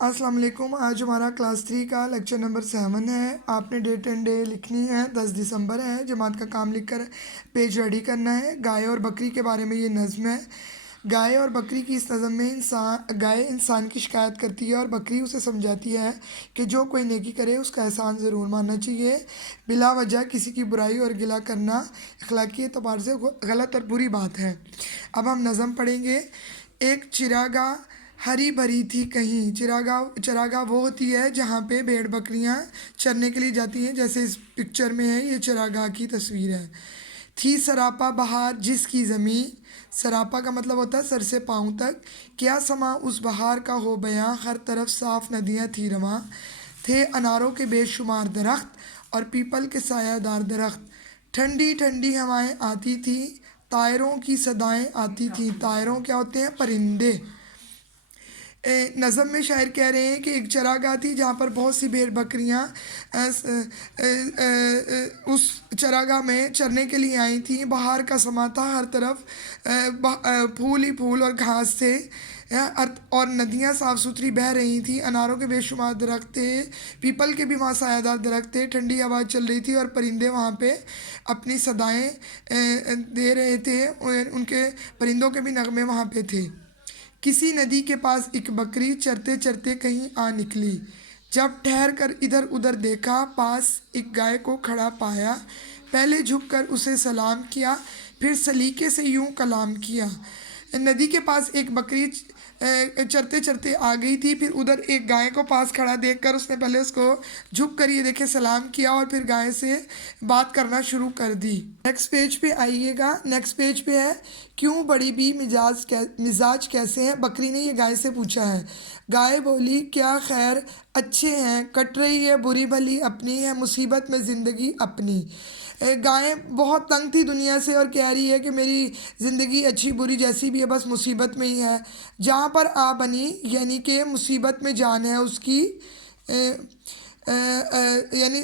السلام علیکم۔ آج ہمارا کلاس 3 کا لیکچر نمبر 7 ہے۔ آپ نے ڈیٹ اینڈ ڈے لکھنی ہے، 10 دسمبر ہے۔ جماعت کا کام لکھ کر پیج ریڈی کرنا ہے۔ گائے اور بکری کے بارے میں یہ نظم ہے۔ گائے اور بکری کی اس نظم میں گائے انسان کی شکایت کرتی ہے اور بکری اسے سمجھاتی ہے کہ جو کوئی نیکی کرے اس کا احسان ضرور ماننا چاہیے۔ بلا وجہ کسی کی برائی اور گلہ کرنا اخلاقی اعتبار سے غلط اور بری بات ہے۔ اب ہم نظم پڑھیں گے۔ ایک چراگاہ ہری بھری تھی کہیں، چراگاہ وہ ہوتی ہے جہاں پہ بھیڑ بکریاں چرنے کے لیے جاتی ہیں، جیسے اس پکچر میں ہے، یہ چراگاہ کی تصویر ہے۔ تھی سراپا بہار جس کی زمین، سراپا کا مطلب ہوتا ہے سر سے پاؤں تک، کیا سما اس بہار کا ہو بیاں، ہر طرف صاف ندیاں تھی رواں، تھے اناروں کے بے شمار درخت اور پیپل کے سایہ دار درخت، ٹھنڈی ٹھنڈی ہوائیں آتی تھیں، طائروں کی صدائیں آتی تھیں۔ طائروں کیا ہوتے ہیں؟ پرندے۔ نظم میں شاعر کہہ رہے ہیں کہ ایک چراگاہ تھی جہاں پر بہت سی بھیڑ بکریاں اس چراگاہ میں چرنے کے لیے آئی تھیں۔ بہار کا سما تھا، ہر طرف پھول ہی پھول اور گھاس تھے اور ندیاں صاف ستھری بہہ رہی تھیں۔ اناروں کے بے شمار درخت تھے، پیپل کے بھی وہاں سایہ دار درخت تھے، ٹھنڈی ہوا چل رہی تھی اور پرندے وہاں پہ اپنی صدائیں دے رہے تھے، ان کے پرندوں کے بھی نغمے وہاں پہ تھے۔ کسی ندی کے پاس ایک بکری چرتے چرتے کہیں آ نکلی، جب ٹھہر کر ادھر ادھر دیکھا، پاس ایک گائے کو کھڑا پایا، پہلے جھک کر اسے سلام کیا، پھر سلیقے سے یوں کلام کیا۔ ندی کے پاس ایک بکری چرتے چرتے آ گئی تھی، پھر ادھر ایک گائے کو پاس کھڑا دیکھ کر اس نے پہلے اس کو جھک کر یہ دیکھے سلام کیا اور پھر گائے سے بات کرنا شروع کر دی۔ نیکسٹ پیج پہ آئیے گا۔ نیکسٹ پیج پہ ہے کیوں بڑی بھی مزاج کیسے ہیں؟ بکری نے یہ گائے سے پوچھا ہے۔ گائے بولی کیا خیر اچھے ہیں، کٹ رہی ہے بری بھلی اپنی، ہے مصیبت میں زندگی اپنی۔ گائے بہت تنگ تھی دنیا سے اور کہہ رہی ہے کہ میری زندگی اچھی بری جیسی بھی ہے، بس مصیبت میں ہی ہے۔ جہاں پر آ بنی یعنی کہ مصیبت میں جان ہے اس کی، یعنی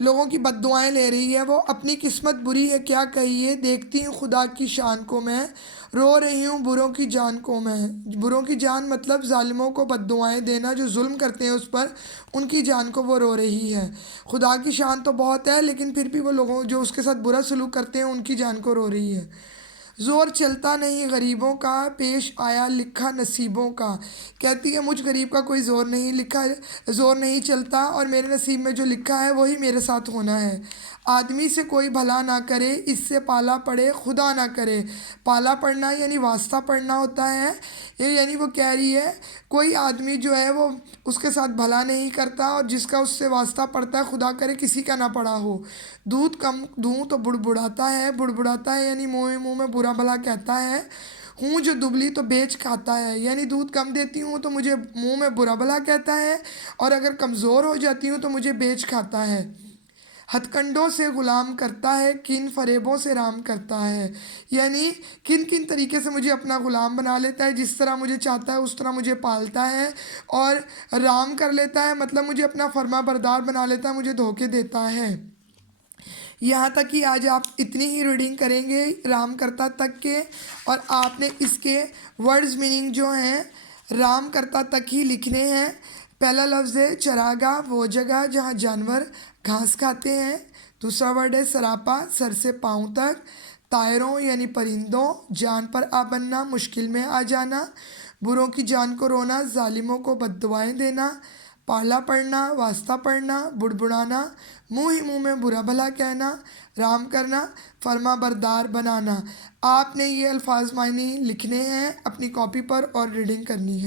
لوگوں کی بد دعائیں لے رہی ہے وہ، اپنی قسمت بری ہے کیا کہیے، دیکھتی ہوں خدا کی شان کو میں، رو رہی ہوں بروں کی جان کو میں۔ بروں کی جان مطلب ظالموں کو بد دعائیں دینا، جو ظلم کرتے ہیں اس پر، ان کی جان کو وہ رو رہی ہے۔ خدا کی شان تو بہت ہے لیکن پھر بھی وہ لوگوں جو اس کے ساتھ برا سلوک کرتے ہیں ان کی جان کو رو رہی ہے۔ زور چلتا نہیں غریبوں کا، پیش آیا لکھا نصیبوں کا۔ کہتی ہے مجھ غریب کا کوئی زور نہیں، زور نہیں چلتا اور میرے نصیب میں جو لکھا ہے وہی میرے ساتھ ہونا ہے۔ آدمی سے کوئی بھلا نہ کرے، اس سے پالا پڑے خدا نہ کرے۔ پالا پڑنا یعنی واسطہ پڑنا ہوتا ہے، یعنی وہ کہہ رہی ہے کوئی آدمی جو ہے وہ اس کے ساتھ بھلا نہیں کرتا اور جس کا اس سے واسطہ پڑتا ہے خدا کرے کسی کا نہ پڑا ہو۔ دودھ کم دوں تو بڑبڑاتا ہے یعنی منہ میں برا بھلا کہتا ہے۔ ہوں جو دبلی تو بیچ کھاتا ہے، یعنی دودھ کم دیتی ہوں تو مجھے منہ میں برا بھلا کہتا ہے اور اگر کمزور ہو جاتی ہوں تو مجھے بیچ کھاتا ہے۔ ہتھ کنڈوں سے غلام کرتا ہے، کن فریبوں سے رام کرتا ہے، یعنی کن کن طریقے سے مجھے اپنا غلام بنا لیتا ہے، جس طرح مجھے چاہتا ہے اس طرح مجھے پالتا ہے، اور رام کر لیتا ہے مطلب مجھے اپنا فرما بردار بنا لیتا ہے، مجھے دھوکے دیتا ہے۔ یہاں تک کہ آج آپ اتنی ہی ریڈنگ کریں گے رام کرتا تک کے، اور آپ نے اس کے ورڈز میننگ جو ہیں رام کرتا تک ہی لکھنے ہیں۔ پہلا لفظ ہے چراگاہ، وہ جگہ جہاں جانور گھاس کھاتے ہیں۔ دوسرا ورڈ ہے سراپا، سر سے پاؤں تک۔ طائروں یعنی پرندوں، جان پر آ بننا، مشکل میں آ جانا۔ بروں کی جان کو رونا، ظالموں کو بد دعائیں دینا۔ پالا پڑنا، واسطہ پڑنا، بڑبڑانا، منہ ہی منہ میں برا بھلا کہنا۔ رام کرنا، فرما بردار بنانا۔ آپ نے یہ الفاظ معنی لکھنے ہیں اپنی کاپی پر اور ریڈنگ کرنی ہے۔